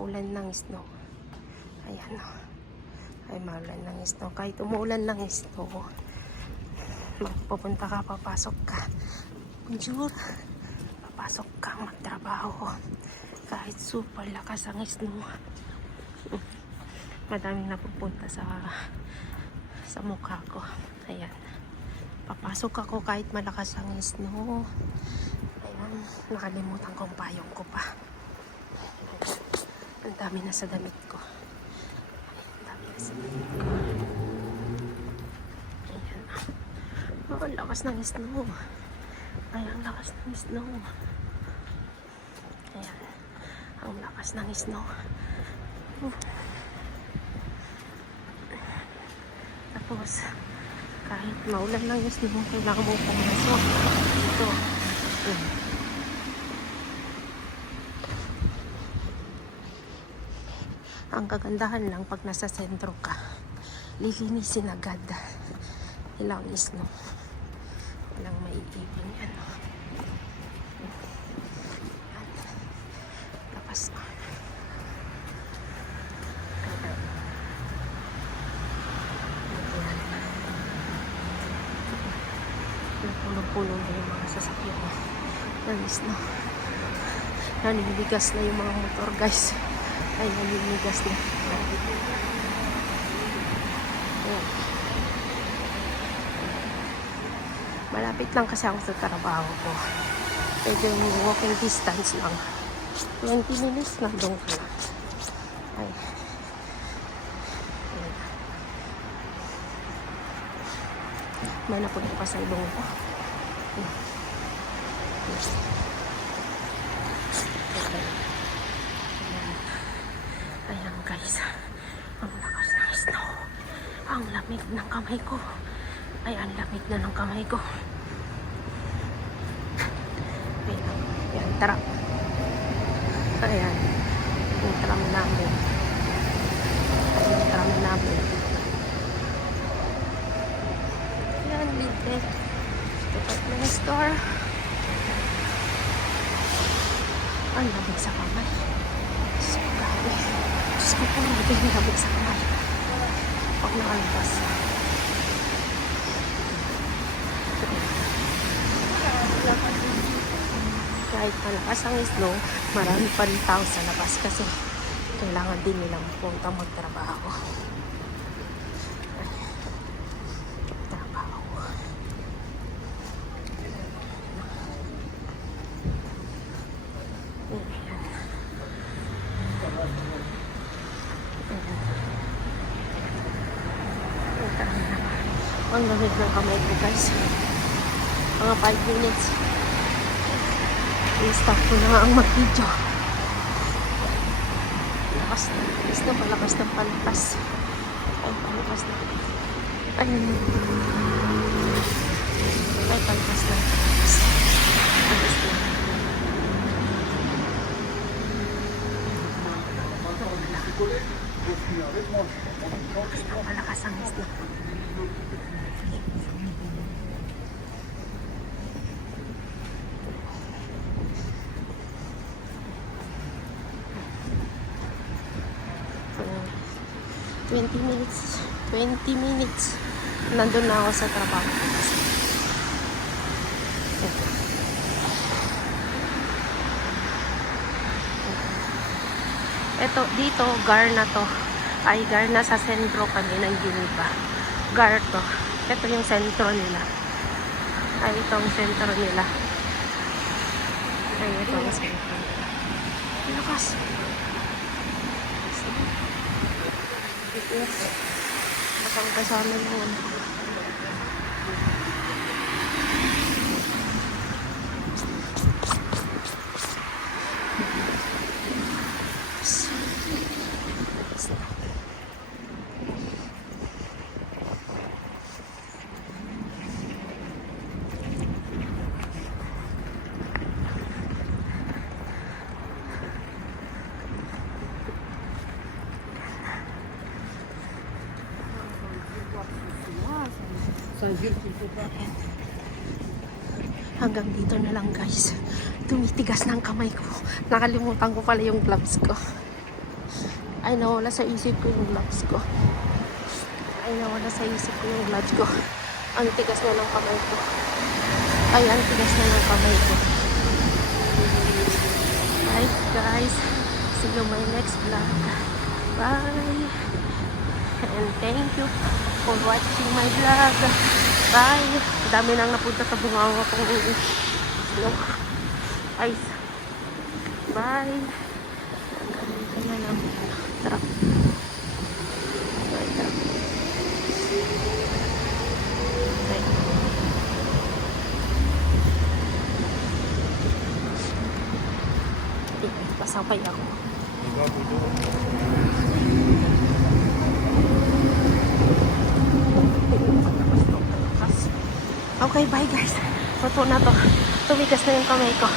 maulan ng snow. Ayan o. Ay, maulan ng snow. Kahit umuulan ng snow, magpupunta ka, papasok ka. Bonjour. Papasok ka, magtrabaho. Kahit super lakas ang snow. Madaming napupunta sa sa mukha ko. Ayan. Papasok ako kahit malakas ang snow. Ayan. Nakalimutan kong payong ko pa. Ang dami na sa damit ko. Ang dami na sa damit ko. Oh, ang lakas ng snow. Ay, ang lakas ng snow. Ayan. Ang lakas ng snow. Uh. Tapos, kahit maulan lang yung snow, kailangan mo pumasok. Ito. Ayan. Ang kagandahan lang pag nasa sentro ka, lilinisin agad. Ilang snow. Walang maiibin yan. Yan. Lakas na. Puno-puno na yung mga sasakyan. Nanis na. Naninigas na yung mga motor guys. Ay, naninigas na. Ayan. Malapit lang kasi ako sa trabaho ko. Yung walking distance lang. 20 minutes na doon ka na. Ay. Ayan. May napunta pa sa ibong ko. Okay. Ayan. Ayan guys. Ang lakas ng snow. Ang lamig ng kamay ko. Ay, ang lamig na ng kamay ko. Wait lang. Tara. Ayan. Yung tram namin. Yung tram namin. Ayan, libre. Department store. Ang lamig sa kamay. Diyos ko, grabe. Diyos ko grabe lamig sa kamay. Pag nakalabas. Kahit malakas ang snow, marami pa rin tao sa labas kasi kailangan din nilang punta magtrabaho. Trabaho. Ayan. Ayan. Ayan. Ang lamig ng kamay ko guys. Mga 5 minutes. I-stop ko na nga ang mag-video. Lakas na. Lakas na palakas ng palakas. Ay, palakas na. Ay, ay palakas na. Palakas. Palakas na. Lakas na palakas ang isla. So, 20 minutes. 20 minutes. Nandun na ako sa trabaho. Ito, dito, gar na to. Ay, gar na sa sentro kami ng Geneva. Gar to. Ito yung sentro nila. Ay, ito ang sentro nila. Ay, ito ang sentro nila. Yes. Kasang kasama yun. Hanggang dito na lang guys. Tumitigas na ang kamay ko. Nakalimutan ko pala yung gloves ko. Ay, nawala sa isip ko yung gloves ko. Ay, nawala sa isip ko yung gloves ko. Ang tigas na ng kamay ko. Ay, ang tigas na ng kamay ko. Bye, guys. See you my next vlog. Bye. And thank you for watching my vlog. Bye. Dami nang napunta sa bunganga kong no. Ice. Bye. Ano lang. Tara. Bye, tara. Bye. Eh, Pasapay Okay, bye guys. Totoo na to. Tumigas na yung kamay ko.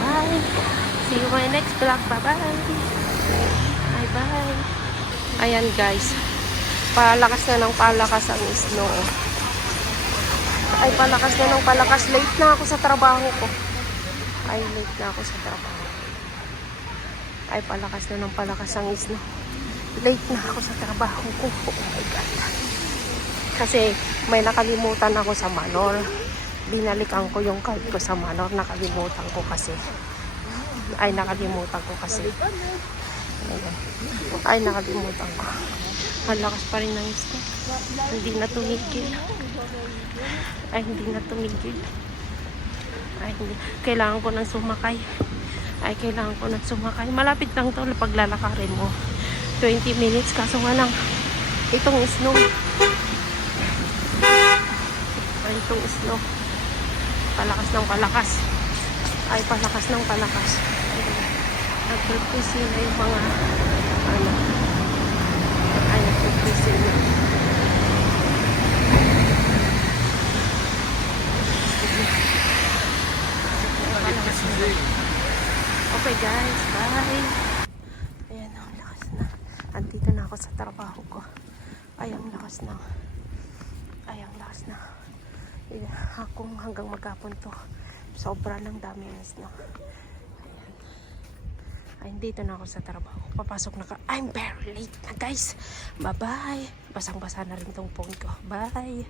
Bye. See you my next vlog. Bye-bye. Bye-bye. Ayan guys. Palakas na ng palakas ang snow. Ay, palakas na ng palakas. Late na ako sa trabaho ko. Ay, late na ako sa trabaho. Ay, palakas na ng palakas ang snow. Late na ako sa trabaho ko. Oh my God. Kasi may nakalimutan ako sa Manor. Binalikan ko yung card ko sa Manor. Nakalimutan ko kasi. Ay, nakalimutan ko kasi. Ay, nakalimutan ko. Ang lakas pa rin ng snow. Hindi na tumigil. Ay, hindi na tumigil. Ay, hindi. Kailangan ko nang sumakay. Ay, kailangan ko nang sumakay. Malapit lang to paglalakarin mo. 20 minutes. Kaso nga lang, itong snow. Ay, itong snow. Palakas ng palakas. Ay, palakas ng palakas. Nagpipisi na yung mga ano. Ay, nagpipisi na. Palakas na. Okay guys, bye. Ayan, ang lakas na. Andito na ako sa trabaho ko. Ay, ang lakas na. Ay, ang lakas na. Eh, Akong hanggang magkapon to. Sobra ng dami ng snow. Ayan. Ay, dito na ako sa trabaho. Papasok na ka. I'm very late na guys. Bye-bye. Basang-basa na rin tong phone ko. Bye.